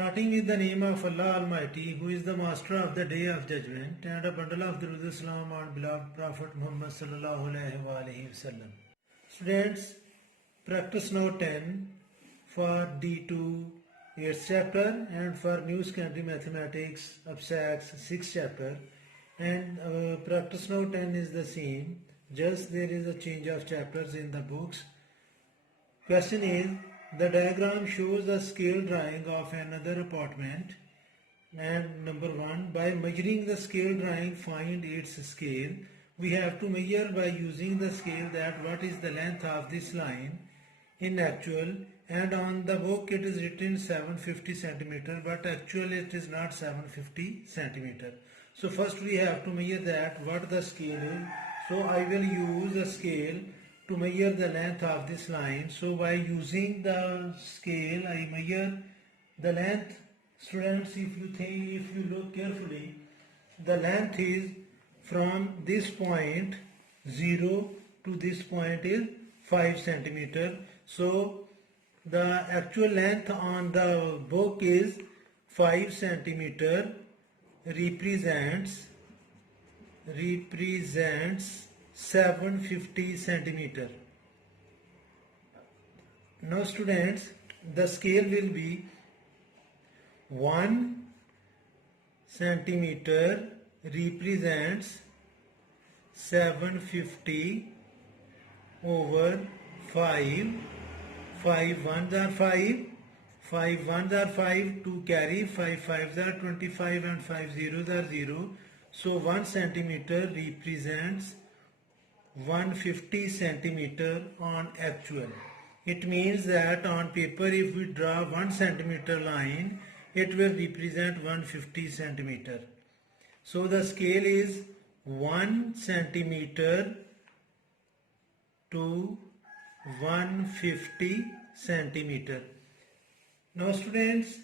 Starting with the name of Allah Almighty, who is the master of the day of judgment, and a bundle of Durud Salam on beloved Prophet Muhammad sallallahu alaihi wasallam. Students, practice now 10 for D2 8th chapter and for New Secondary Mathematics Abstracts 6th chapter, and practice now 10 is the same, just there is a change of chapters in the books. Question is, the diagram shows a scale drawing of another apartment, and number 1, by measuring the scale drawing find its scale. We have to measure by using the scale that what is the length of this line in actual, and on the book it is written 750 centimeter, but actually it is not 750 centimeter. So first we have to measure that what the scale is. So I will use a scale to measure the length of this line. So by using the scale I measure the length. Students, if you look carefully, the length is from this point 0 to this point is 5 centimeter. So the actual length on the book is 5 centimeter, represents 750 centimeter. Now students, the scale will be 1 centimeter represents 750 over 5. 5 ones are 5, 5 ones are 5, 2 carry, 5 fives are 25 and 5 zeros are 0. So 1 centimeter represents 150 centimeter on actual. It means that on paper if we draw 1 centimeter line, it will represent 150 centimeter. So the scale is 1 centimeter to 150 centimeter. Now students,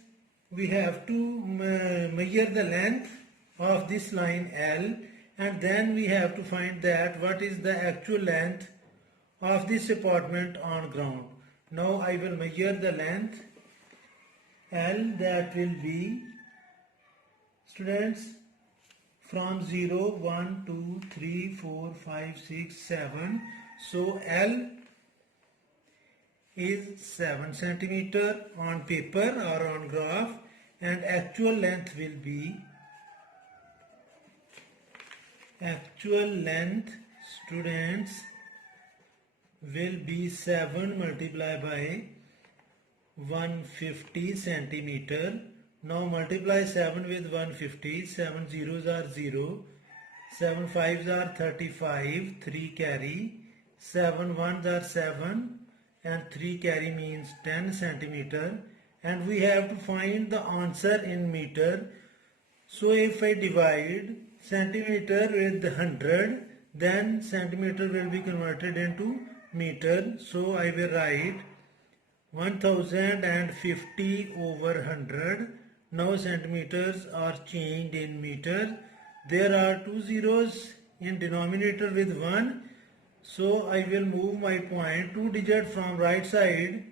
we have to measure the length of this line L, and then we have to find that what is the actual length of this apartment on ground. Now I will measure the length L, that will be, students, from 0, 1, 2, 3, 4, 5, 6, 7. So L is 7 centimeter on paper or on graph, and actual length will be, students, will be 7 multiplied by 150 centimeter. Now multiply 7 with 150, 7 zeros are 0, 7 fives are 35, 3 carry, 7 ones are 7, and 3 carry means 10 centimeter, and we have to find the answer in meter. So if I divide centimeter with 100, then centimeter will be converted into meter. So I will write 1050 over 100. Now centimeters are changed in meter. There are 2 zeros in denominator with 1. So I will move my point 2 digit from right side.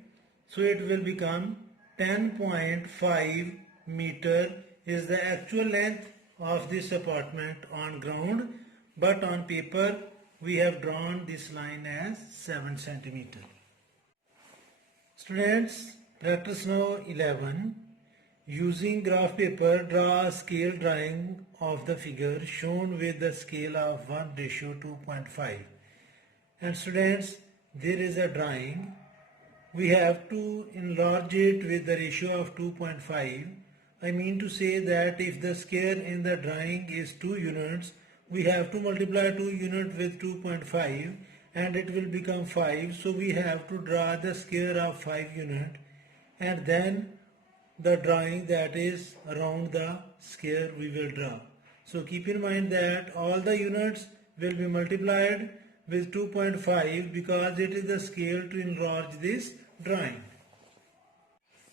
So it will become 10.5 meter is the actual length of this apartment on ground. But on paper we have drawn this line as 7 centimeter. Students, practice now 11. Using graph paper, draw a scale drawing of the figure shown with the scale of 1:2.5. And students, there is a drawing. We have to enlarge it with the ratio of 2.5. I mean to say that if the scale in the drawing is 2 units, we have to multiply 2 units with 2.5 and it will become 5. So we have to draw the scale of 5 unit, and then the drawing that is around the scale we will draw. So keep in mind that all the units will be multiplied with 2.5 because it is the scale to enlarge this drawing.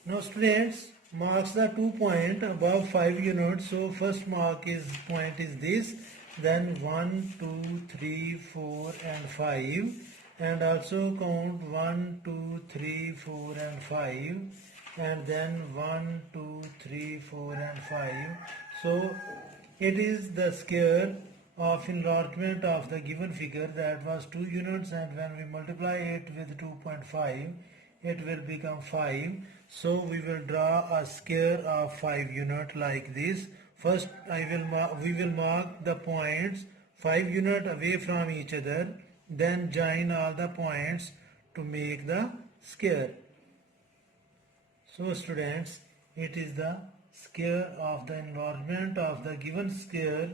Now students, marks the 2 point above 5 units. So first point is this, then 1, 2, 3, 4 and 5, and also count 1, 2, 3, 4 and 5, and then 1, 2, 3, 4 and 5. So it is the square of enlargement of the given figure that was 2 units, and when we multiply it with 2.5 it will become 5. So we will draw a square of 5 unit like this. First we will mark the points 5 unit away from each other, then join all the points to make the square. So students, it is the square of the enlargement of the given square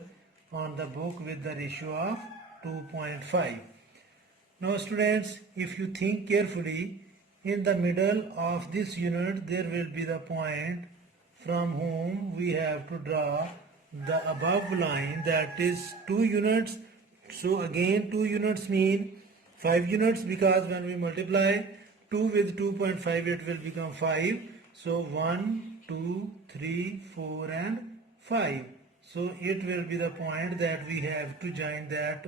on the book with the ratio of 2.5. Now students, if you think carefully, in the middle of this unit there will be the point from whom we have to draw the above line, that is 2 units. So again 2 units mean 5 units, because when we multiply 2 with 2.5 it will become 5. So 1, 2, 3, 4 and 5. So it will be the point that we have to join that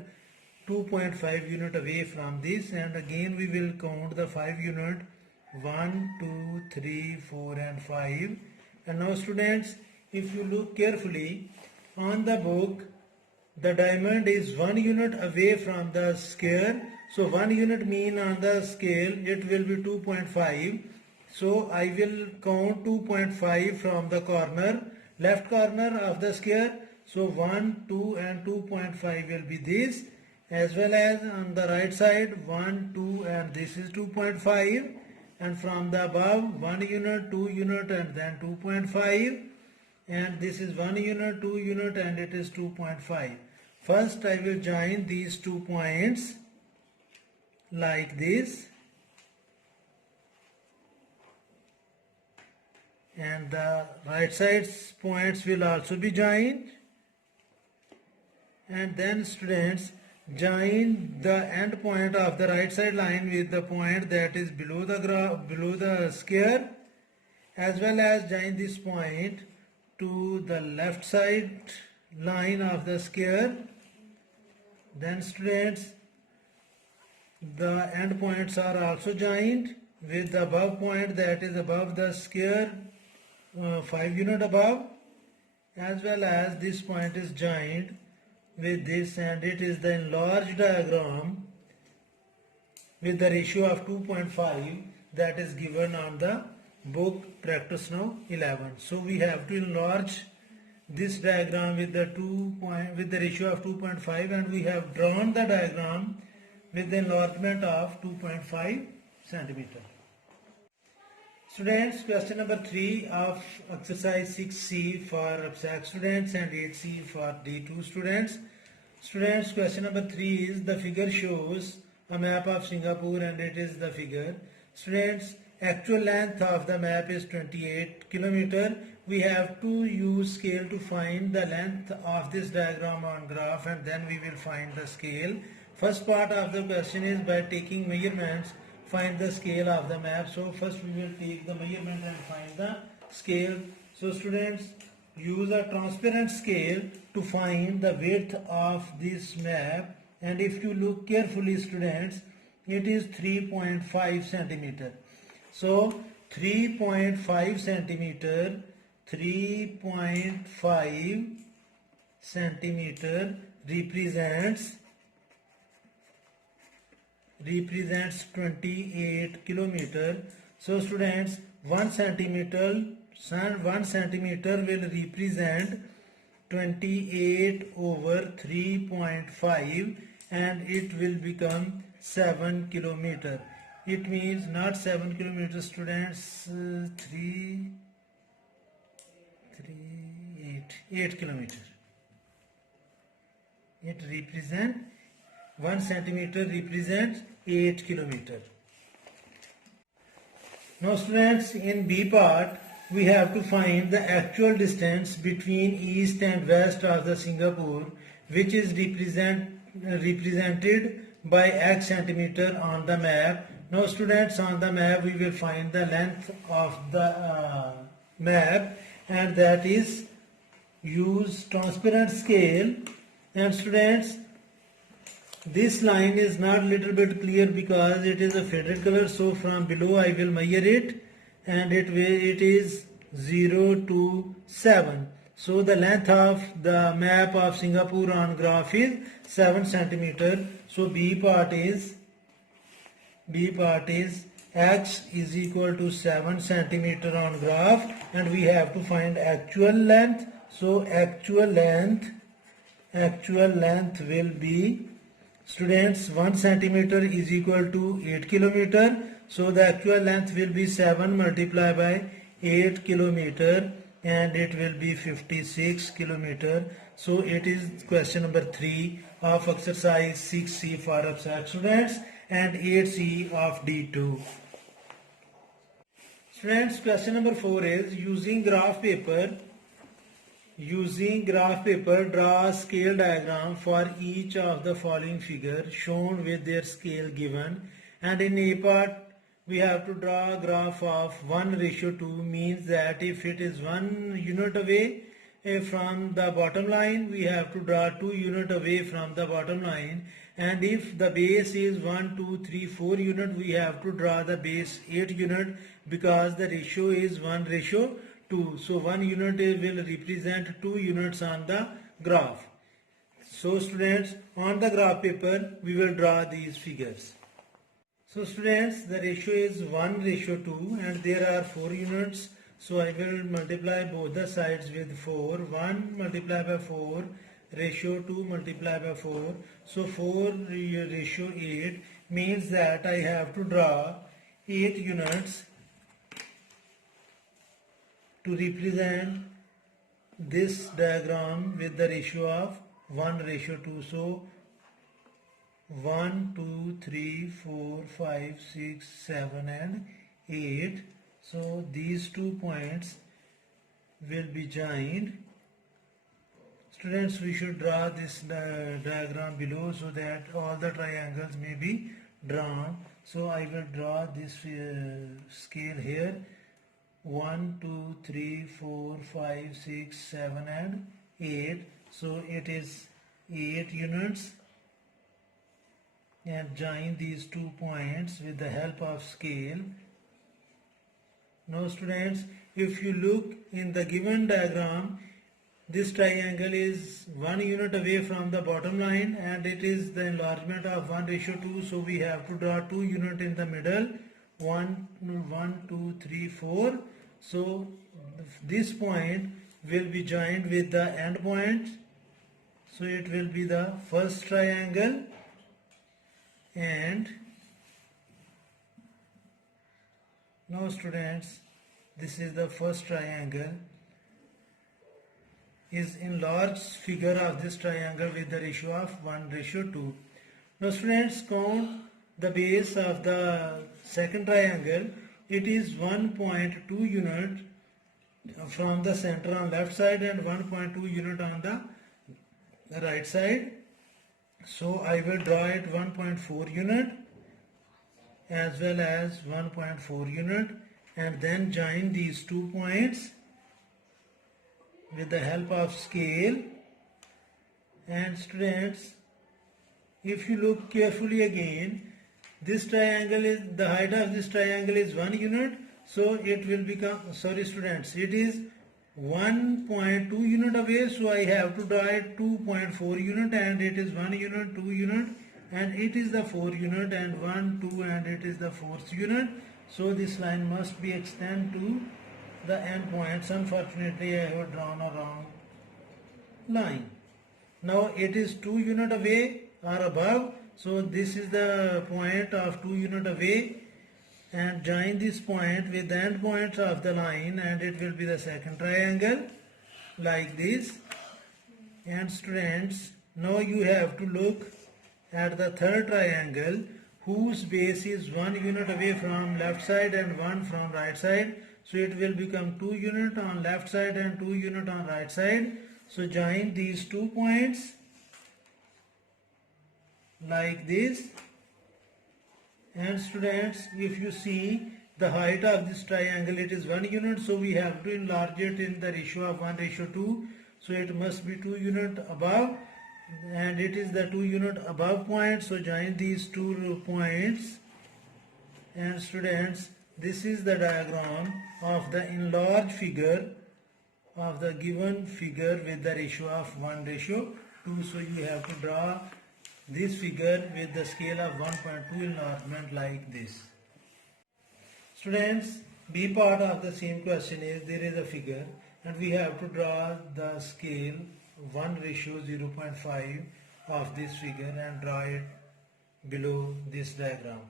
2.5 unit away from this, and again we will count the 5 unit 1, 2, 3, 4 and 5. And now students, if you look carefully on the book, the diamond is 1 unit away from the square. So 1 unit mean on the scale it will be 2.5. So I will count 2.5 from the corner, left corner of the square. So 1, 2 and 2.5 will be this, as well as on the right side 1, 2 and this is 2.5, and from the above 1 unit, 2 unit and then 2.5, and this is 1 unit, 2 unit and it is 2.5. First I will join these 2 points like this, and the right side points will also be joined, and then students, join the end point of the right side line with the point that is below the square, as well as join this point to the left side line of the square. Then students, the end points are also joined with the above point that is above the square, 5 unit above, as well as this point is joined with this, and it is the enlarged diagram with the ratio of 2.5 that is given on the book practice now 11. So we have to enlarge this diagram with the ratio of 2.5, and we have drawn the diagram with the enlargement of 2.5 centimeter. Students, question number 3 of exercise 6C for ABSAC students and 8C for D2 students. Students, question number 3 is, the figure shows a map of Singapore and it is the figure. Students, actual length of the map is 28 kilometer. We have to use scale to find the length of this diagram on graph, and then we will find the scale. First part of the question is by taking measurements, find the scale of the map. So first we will take the measurement and find the scale. So students, use a transparent scale to find the width of this map, and if you look carefully students, it is 3.5 centimeter. So 3.5 centimeter, 3.5 centimeter represents 28 kilometer. So students, 1 centimeter will represent 28 over 3.5, and it will become 7 kilometer. It means not 7 kilometers students, 8 kilometer. It represents 1 centimeter represents 8 kilometer. Now students, in B part we have to find the actual distance between east and west of the Singapore, which is represented by x centimeter on the map. Now students, on the map we will find the length of the map, and that is use transparent scale. And students, this line is not little bit clear because it is a faded color, so from below I will measure it, and it is 0 to 7. So the length of the map of Singapore on graph is 7 centimeter. So B part is x is equal to 7 centimeter on graph, and we have to find actual length. So actual length will be, students, 1 centimeter is equal to 8 kilometer. So the actual length will be 7 multiplied by 8 kilometer, and it will be 56 kilometer. So it is question number 3 of exercise 6C for abstract students and 8C of D2. Students, question number 4 is using graph paper, draw a scale diagram for each of the following figures shown with their scale given. And in A part, we have to draw a graph of 1:2, means that if it is 1 unit away from the bottom line, we have to draw 2 unit away from the bottom line. And if the base is 1, 2, 3, 4 unit, we have to draw the base 8 unit, because the ratio is 1:2. So 1 unit will represent 2 units on the graph. So students, on the graph paper, we will draw these figures. So students, the ratio is 1:2 and there are 4 units. So I will multiply both the sides with 4. 1 multiplied by 4, ratio 2 multiplied by 4. So 4:8 means that I have to draw 8 units to represent this diagram with the ratio of 1:2. So 1, 2, 3, 4, 5, 6, 7 and 8. So these 2 points will be joined. Students, we should draw this diagram below so that all the triangles may be drawn. So I will draw this scale here. 1, 2, 3, 4, 5, 6, 7 and 8. So it is 8 units, and join these 2 points with the help of scale. Now students, if you look in the given diagram, this triangle is 1 unit away from the bottom line, and it is the enlargement of 1:2. So we have to draw 2 units in the middle. 1, 2, 3, 4. So this point will be joined with the end point. So it will be the first triangle, and now students, this is the first triangle, is enlarged figure of this triangle with the ratio of 1:2. Now students, count the base of the second triangle. It is 1.2 unit from the center on left side and 1.2 unit on the right side. So I will draw it 1.4 unit as well as 1.4 unit, and then join these 2 points with the help of scale. And students, if you look carefully again, this triangle is, the height of this triangle is 1 unit. So it will become, sorry students, it is 1.2 unit away. So I have to draw it 2.4 unit, and it is 1 unit, 2 unit, and it is the 4 unit, and 1, 2, and it is the 4th unit. So this line must be extended to the end points. Unfortunately, I have drawn a wrong line. Now it is 2 unit away or above. So this is the point of 2 unit away, and join this point with the end points of the line, and it will be the second triangle like this. And students, now you have to look at the third triangle, whose base is 1 unit away from left side and 1 from right side. So it will become 2 unit on left side and 2 unit on right side. So join these 2 points like this. And students, if you see the height of this triangle, it is 1 unit, so we have to enlarge it in the ratio of 1:2. So it must be 2 unit above, and it is the 2 unit above point. So join these 2 points, and students, this is the diagram of the enlarged figure of the given figure with the ratio of 1:2. So you have to draw this figure with the scale of 1.2 enlargement like this. Students, B part of the same question is there is a figure and we have to draw the scale 1:0.5 of this figure and draw it below this diagram.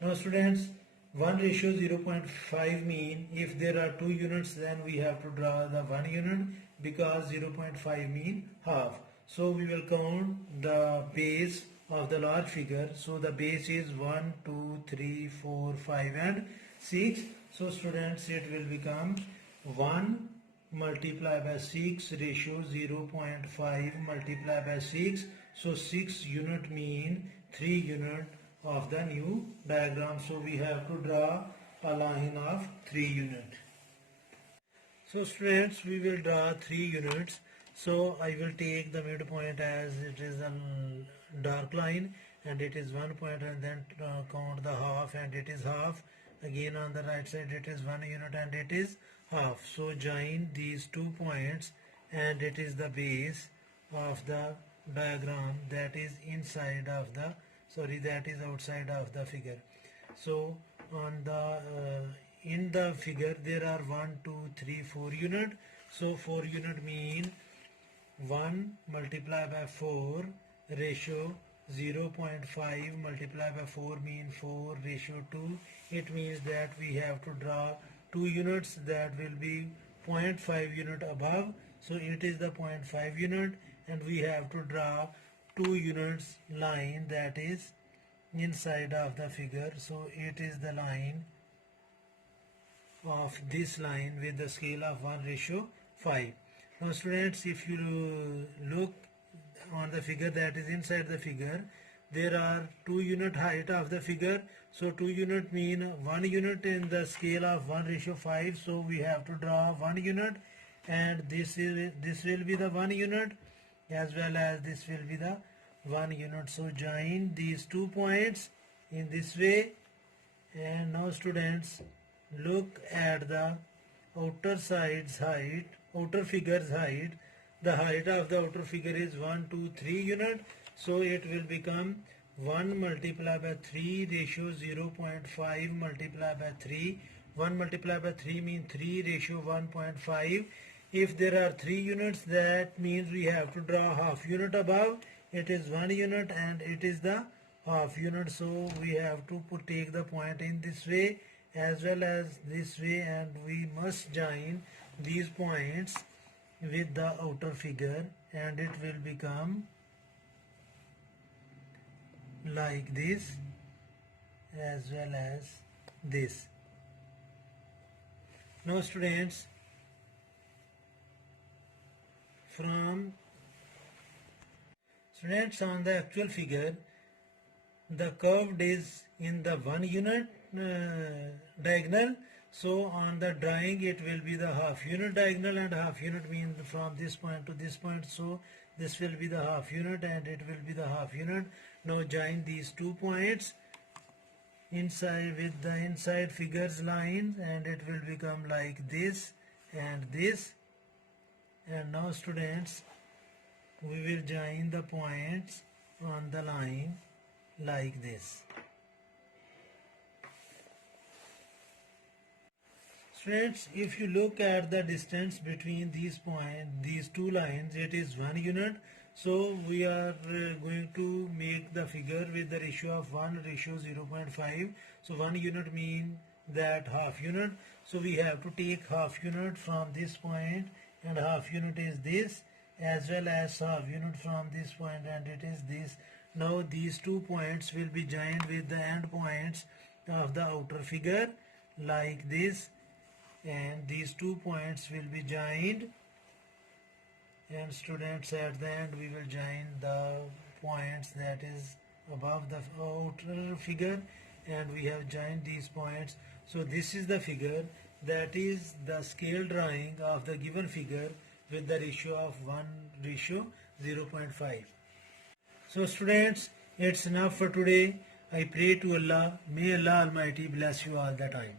Now students, 1:0.5 mean if there are two units then we have to draw the 1 unit because 0.5 mean half. So we will count the base of the large figure. So the base is 1, 2, 3, 4, 5 and 6. So students, it will become 1 multiplied by 6 ratio 0.5 multiplied by 6. So 6 unit mean 3 unit of the new diagram. So we have to draw a line of 3 unit. So students, we will draw 3 units. So I will take the midpoint as it is a dark line and it is 1 point, and then count the half and it is half. Again on the right side it is 1 unit and it is half. So join these 2 points and it is the base of the diagram that is inside of the that is outside of the figure. So on the in the figure there are 1, 2, 3, 4 unit. So 4 unit mean 1 multiplied by 4 ratio 0.5 multiplied by 4 mean 4 ratio 2. It means that we have to draw 2 units that will be 0.5 unit above. So it is the 0.5 unit and we have to draw 2 units line that is inside of the figure. So it is the line of this line with the scale of 1:5. Now students, if you look on the figure that is inside the figure, there are 2 unit height of the figure. So 2 unit mean 1 unit in the scale of 1:5. So we have to draw 1 unit and this will be the 1 unit as well as this will be the 1 unit. So join these 2 points in this way. And now students, look at the outer side's height, outer figure's height. The height of the outer figure is 1, 2, 3 unit. So it will become 1 multiplied by 3 ratio 0.5 multiplied by 3. 1 multiplied by 3 means 3 ratio 1.5. If there are 3 units, that means we have to draw half unit above. It is 1 unit and it is the half unit. So we have to take the point in this way as well as this way, and we must join these points with the outer figure and it will become like this as well as this. Now students, on the actual figure, the curved is in the 1 unit diagonal. So on the drawing it will be the half unit diagonal, and half unit means from this point to this point. So this will be the half unit and it will be the half unit. Now join these 2 points inside with the inside figures line and it will become like this and this. And now students, we will join the points on the line like this. Students, if you look at the distance between these these 2 lines, it is 1 unit. So we are going to make the figure with the ratio of 1:0.5. So 1 unit mean that half unit. So we have to take half unit from this point and half unit is this, as well as half unit from this point and it is this. Now these 2 points will be joined with the end points of the outer figure like this, and these 2 points will be joined, and students, at the end we will join the points that is above the outer figure, and we have joined these points. So this is the figure, that is the scale drawing of the given figure with the ratio of 1:0.5. So students, it's enough for today. I pray to Allah, may Allah Almighty bless you all the time.